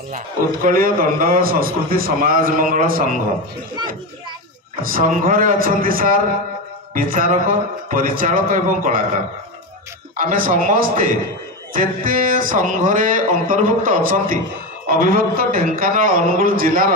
उत्कलीय दंड संस्कृति समाज मंगल संघ संघरे अच्छा सार विचारक परिचालक एवं कलाकार आमे समस्ते जेते संघरे अंतर्भुक्त अछंती अविभक्त ढेंकानाल अनुगुल जिलार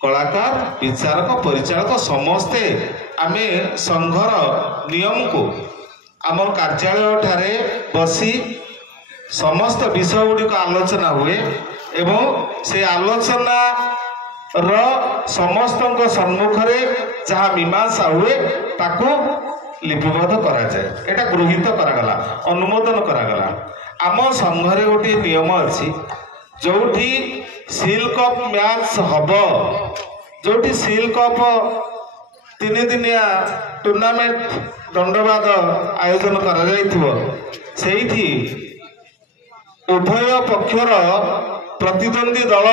कलाकार विचारक परिचालक समस्ते आमे संघर नियम को आम कार्यालय ठारे बसी समस्त विषय गुड़िक आलोचना हुए एवं से आलोचना समस्त सम्मुखरे जहाँ मीमांसा हुए ताकू लिपिबद्ध करा जाए एटा गृहीत करागला अनुमोदन करागला आम संघरे गोटे नियम अच्छी जोठी सील कप मैच हब जोठी सील कप 3 दिनिया टूर्नामेंट दंडवाद आयोजन करा जाइथिबो सेठी उभय पक्षर प्रतिद्वंदी दल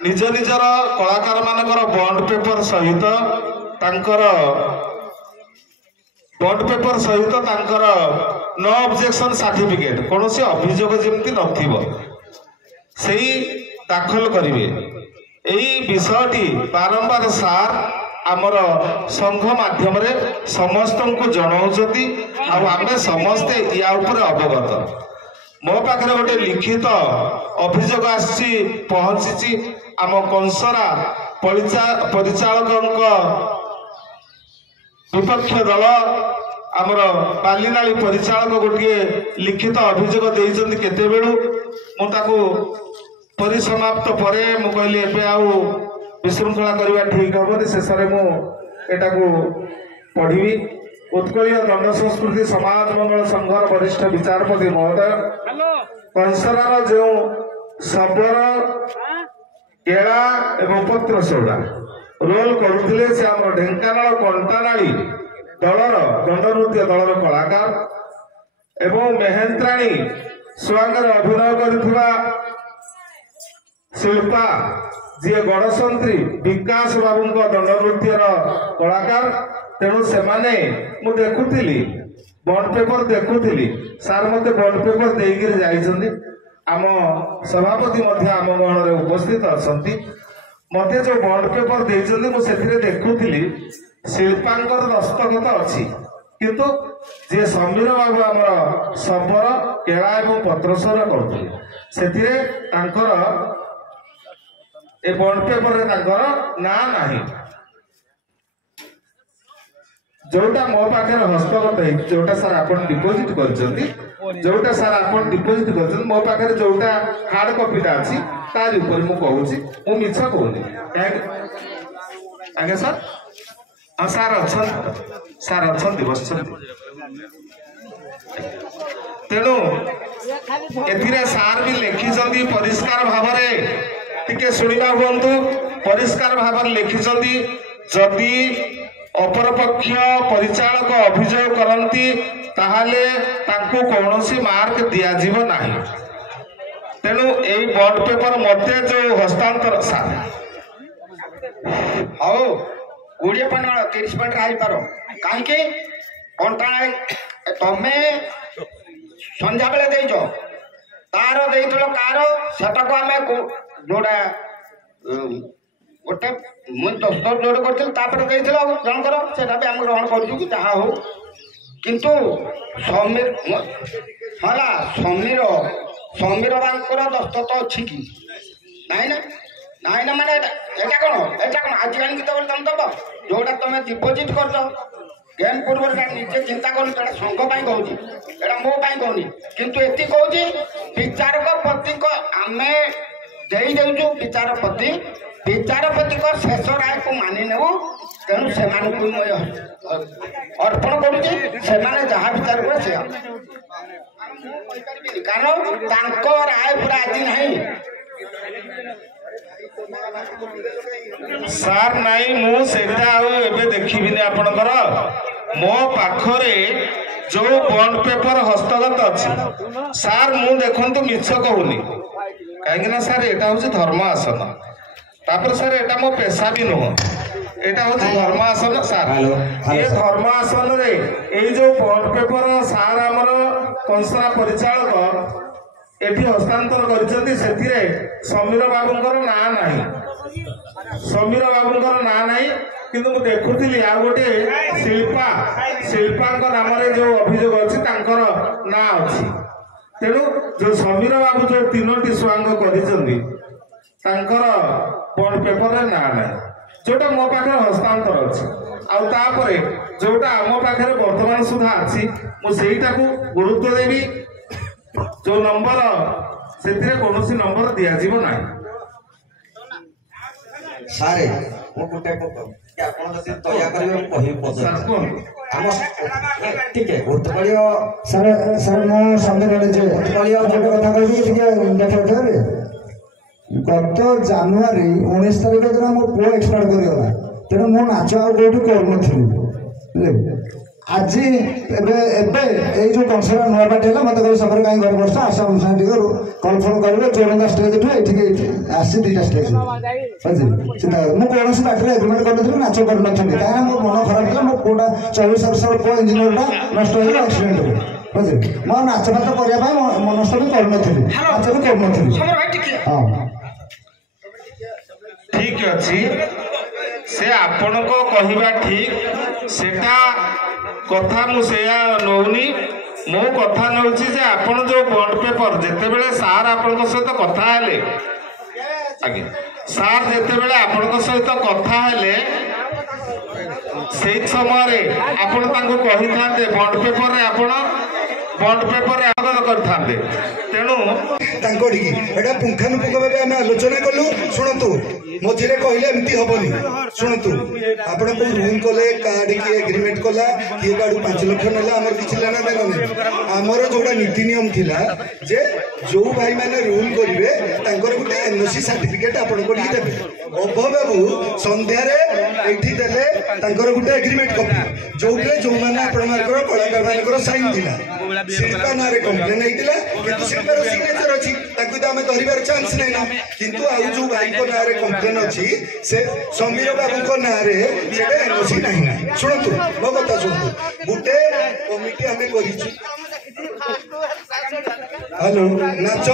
निज निजर कलाकार मानकर बॉन्ड पेपर सहित बॉन्ड पेपर सहित नो ऑब्जेक्शन सर्टिफिकेट कौन से अभियोग जमती नथिबो सेही दाखल करिवे एही विषयटी बारंबार सार आमर संघ माध्यम रे समस्त को जनाउछती आ आमे समस्ते या ऊपर अवगत मो पाखे गोटे लिखित अभियोग आसी पहुंची आम कंसरा परिचालक विपक्ष दल आमर बालीनाली परिचालक गोटे लिखित अभियोग देइछन्ति केते बेलु मु ताको परिसमाप्त परे मु कहली एबे आउ विशृंखला करवा ठीक हेनी शेष में मुझे पढ़ी उत्कलीय दंड संस्कृति समाज मंगल संघर वरिष्ठ विचारपति महोदय कंसरार जो शबर केला एवं पत्र सौड़ा रोल करुले से आम ढेंकानाल कंटानाली दलर दंडनृत्य दलर कलाकार एवं मेहेंद्राणी स्वांगर अभिनय करथिबा शिल्पा जी गणसंत्री विकास बाबू दंड नृत्यर कलाकार तेणु से मु देखुली बॉन्ड पेपर देखुली सार मत बॉन्ड पेपर देकर जाइछन्ति आम सभापति आम गण में उपस्थित अच्छा मत जो बॉन्ड पेपर देइछन्ति मु सेथिरे देखुली शिल्पांकर दस्तखत अच्छी किंतु जे समीर बाबू आमर शबर केला एवं पत्रस्वर करुले सेथिरे तांकर ए बॉन्ड पेपर रे तांकर ना नाही जोटा मो पाखे हस्तगत है जोटा सार आपण डिपोजिट करछन्ती जोटा सार आपण डिपोजिट करछन मो पाखे जोटा हार्ड कॉपीटा अछि तार ऊपर मु कहूची मु मिछ कहूनी आगे सर हां सार अछन बसछन तेणु एथिरे सार भी लिखिछन्ती परिष्कार भावरे टिके सुनिबा हुंतु परिष्कार भाव लिखिछन्ती जदि अपरपक्ष परिचालक अभियोग करती ताहाले तांको कौनसी मार्क दिया जीव नाही तेणु एई बॉन्ड पेपर मते जो हस्तांतर सार हाउ 20 पॉइंट 30 पॉइंट आई पारो काहे के कंटाळ तमे संजा बेले देइजो तारो देइतलो कार सेटा को हमें जोड़ा गोटे मुझे 10 जोड़ कर जनकर से आम ग्रहण कर जहाँ हो किंतु समीर हाला समीर बांकर दस्तखत अच्छी कि नाई ना माने एटा कौन आज आनी तुम दब जोटा तुम डिपोजिट कर गेम पूर्व निजे चिंता कर संघ कहूँ मो कहूनी किंतु एति कहूँ विचारक पति आमे देचु विचारपति शेष राय को मानि नेबू तेणु से अर्पण करुचे जहाँ विचार करे कारण राय पूरा आज नहीं सार नाई मु सेटा एबे देखिबिनी आपनकर मो पाखरे जो बॉन्ड पेपर हस्तगत अच्छी सार मु देखंतु मिछ कहूनी कहीं सार एटा हूँ धर्म आसन तापर सार एटा मो पेशा भी नुह एटा हूँ धर्म आसन सार ये धर्म आसन रे ए जो बॉन्ड पेपर सार आमर कंसरा परिचालक एठी हस्तांतर करिसेंती सेथिरे समीर बाबूंकर ना नाही समीर बाबूंकर ना नाही किंतु मु देखुथिली आ गोटे शिल्पांक नाम जो अभियोग अछि तांकर ना अछि तेणु जो समीर बाबू जो 3टी स्वांग करिसेंती तांकर बॉन्ड पेपर रे ना नाही जोटा मो पाखे हस्तांतर अछि आउ तापरे जोटा आम पाखे वर्तमान सुधा अछि मु सेईटा को गुरुत्व देबी जो नंबर से कौन नंबर दिया जीव ना सारे वो गुटे आपण जति दया करिवे कहि पदे ठीक है उत्तरीय सर सर मो संदेह जे उत्तरीय जे कथा कहबी ठीक देखते गत जनवरी 19 तारिख दिन मो पुओ एक्सपायर करिगला तेणु मो नाच आ कोठी करनथिली आज जो कंसरा नुआ पार्टी है मत कह सफर कहीं घर बस आशा अनुसार टी कल फोन करेंगे 14टा स्टेज ये आसी 2टा स्टेज चिंता मुझे कौन पार्टी एग्रीमेंट कर नाच कर कहीं मो मन खराब था मो पुआ 24 वर्ष पुओ इंजीनियरटा नष्ट हो एक्सीडेंट बुझे मो नाच फाच करने मनस्थ भी करनी नाच भी करनी हाँ ठीक अच्छी से आपण को कहवा ठीक सेटा कथा मुझे नौनी मो कथा नौ आपण जो बॉन्ड पेपर जिते बड़े सार आपण सहित कथा हेले आगे सार जिते बड़े आपण सहित कथा हेले से समय आपण कही था बॉन्ड पेपर रे आपण बॉन्ड पेपर रे आवेदन करथांते तेणु एटा पुंखानुपुंख भाव आम आलोचना कलु शुणु मझे कहले एमती हेनी शुणु आपण को रूल कले कार्ड किए एग्रीमेंट कला किए कार्ड 5 लाख ना आमर किसी लेना देना नहीं आमर जोड़ा नीति नियम थिला जे जो भाई मैंने रूल करेंगे गोटे एनओसी सर्टिफिकेट आपण को देवे अभय बाबू संध्यार ये गोटे एग्रीमेंट कपी जो जो मैंने कलाकार मान साइन थिला शिल्पा ना कम्प्लेन होता कि शिल्पार सिग्नेचर अच्छी तो आम धरबार चान्स नहीं ना किंतु आउ जो भाई ना कम्प्लेन अच्छी से समीर बाबू ना एनओसी ना शुणु मो कथा शुणु गोटे कमिटी आम कर हेलो नाच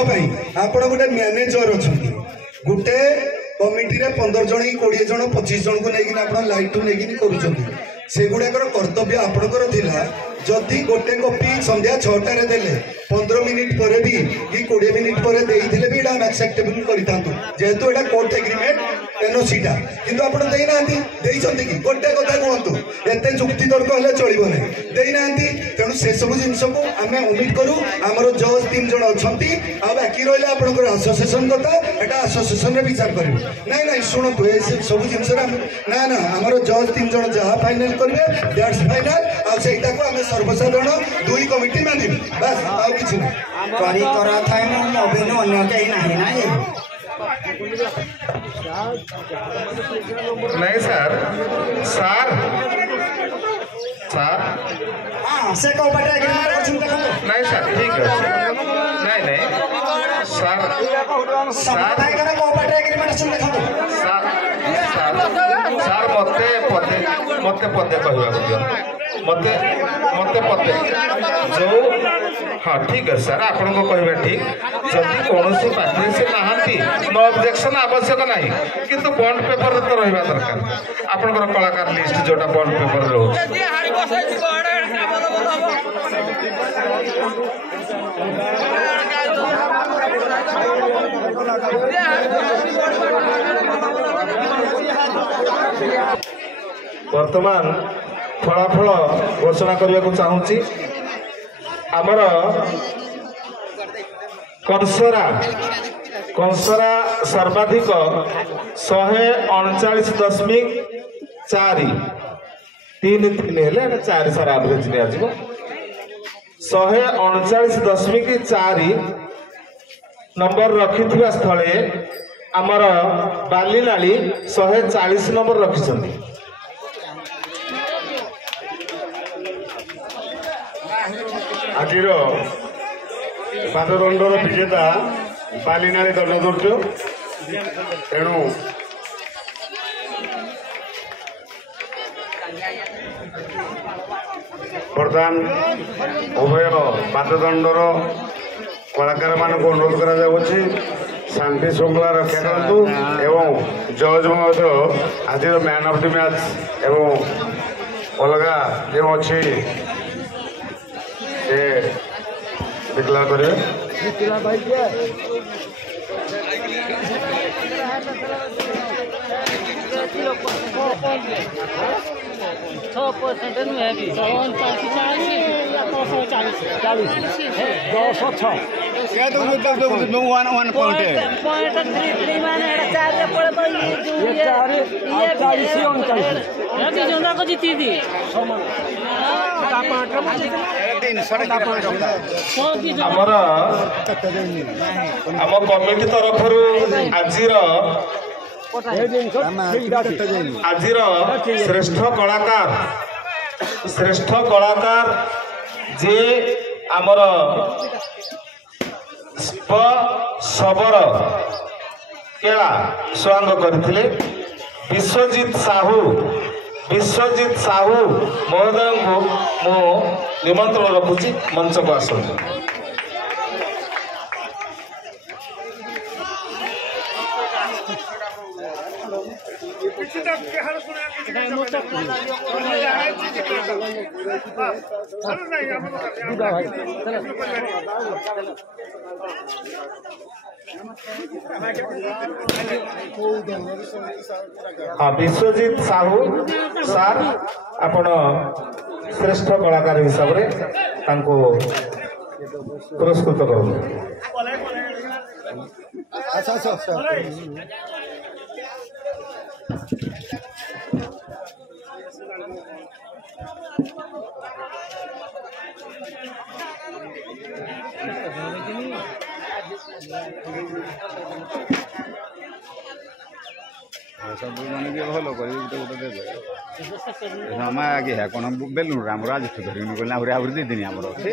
आपण गोटे मैनेजर अच्छा गोटे कमिटी 15 जन 20 जन 25 जन को लेकिन लाइट टू लेकिन करुगुड़ाकर कर्तव्य आपणकर थिला जदि गोटे कपी संध्या 6टार देले 15 मिनिट पर भी कि 20 मिनिट पर देइथिले भी एटा एक्सेप्टेबल करितांतु जेहेतु एटा कोर्ट एग्रीमेंट एनओसीटा किंतु आपण देई नांती देइछंती कि गोटे कथा कहंतु एते जुक्ति तर्क हेले चलिबो नै देई नांती तेनु से सब जिंस को आमे ओमिट करू हमर जज 3 जण अछंती आ बाकी रहले आपणकर एसोसिएशन कथा एटा एसोसिएशन रे विचार करिवो नै नै सुनतु ए सब जिंस रा ना ना हमर जज 3 जण जहा फाइनल करबे दैट्स फाइनल आ सेटा को आमे सर्वसाधारण 2 कमिटी मानि बस आउ किछ नै करी करा थाय मो अभिनो अन्य केही नाही ना नहीं सर सर सर हां से को बटा एग्रीमेंट करछन देखो नहीं सर ठीक है नहीं सर सर भाई करे को बटा एग्रीमेंट करछन देखो सर सर मते पदे कहवा दियो मते पदे जो हाँ ठीक है सर आपण को कहबे ठीक जदि कौन पार्टी से नहांती नो ऑब्जेक्शन आवश्यक नहीं किंतु बॉन्ड पेपर तो रहिबा दरकार आपनकर कलाकार लिस्ट जोटा बॉन्ड पेपर रो वर्तमान फलाफल घोषणा करने को चाहूँगी आमर कंसरा सर्वाधिक 139.4 3 4 सारा एवरेज निया 139.4 नंबर रखि स्थले आमर बालीनाली 140 नंबर रखिछंती आज पाददंडर विजेता बालीनाली दंडदुर्य तेणु बर्तमान उभय पाददंडर कलाकार मानक अनुरोध करा शांति श्रृंखला रक्षा करूँ एवं जज आज मैन ऑफ द मैच एवं अलग जो अच्छी डिक्लेयर करें जीती थी आमर आम कमिटी तरफ आजिर श्रेष्ठ कलाकार जे आमर शबर केला स्वांग करथिले विश्वजीत साहू महोदय को मो निमंत्रण रखुची मंच को आसନ୍ତୁ। हाँ विश्वजीत साहू सार आपण श्रेष्ठ कलाकार हिसाब से पुरस्कृत करूँ। सब मैंने भी भल कर देवे आगे है कौन बेलून आम आज धरिक कहले आहरी आहरी 2 दिन आम अच्छे।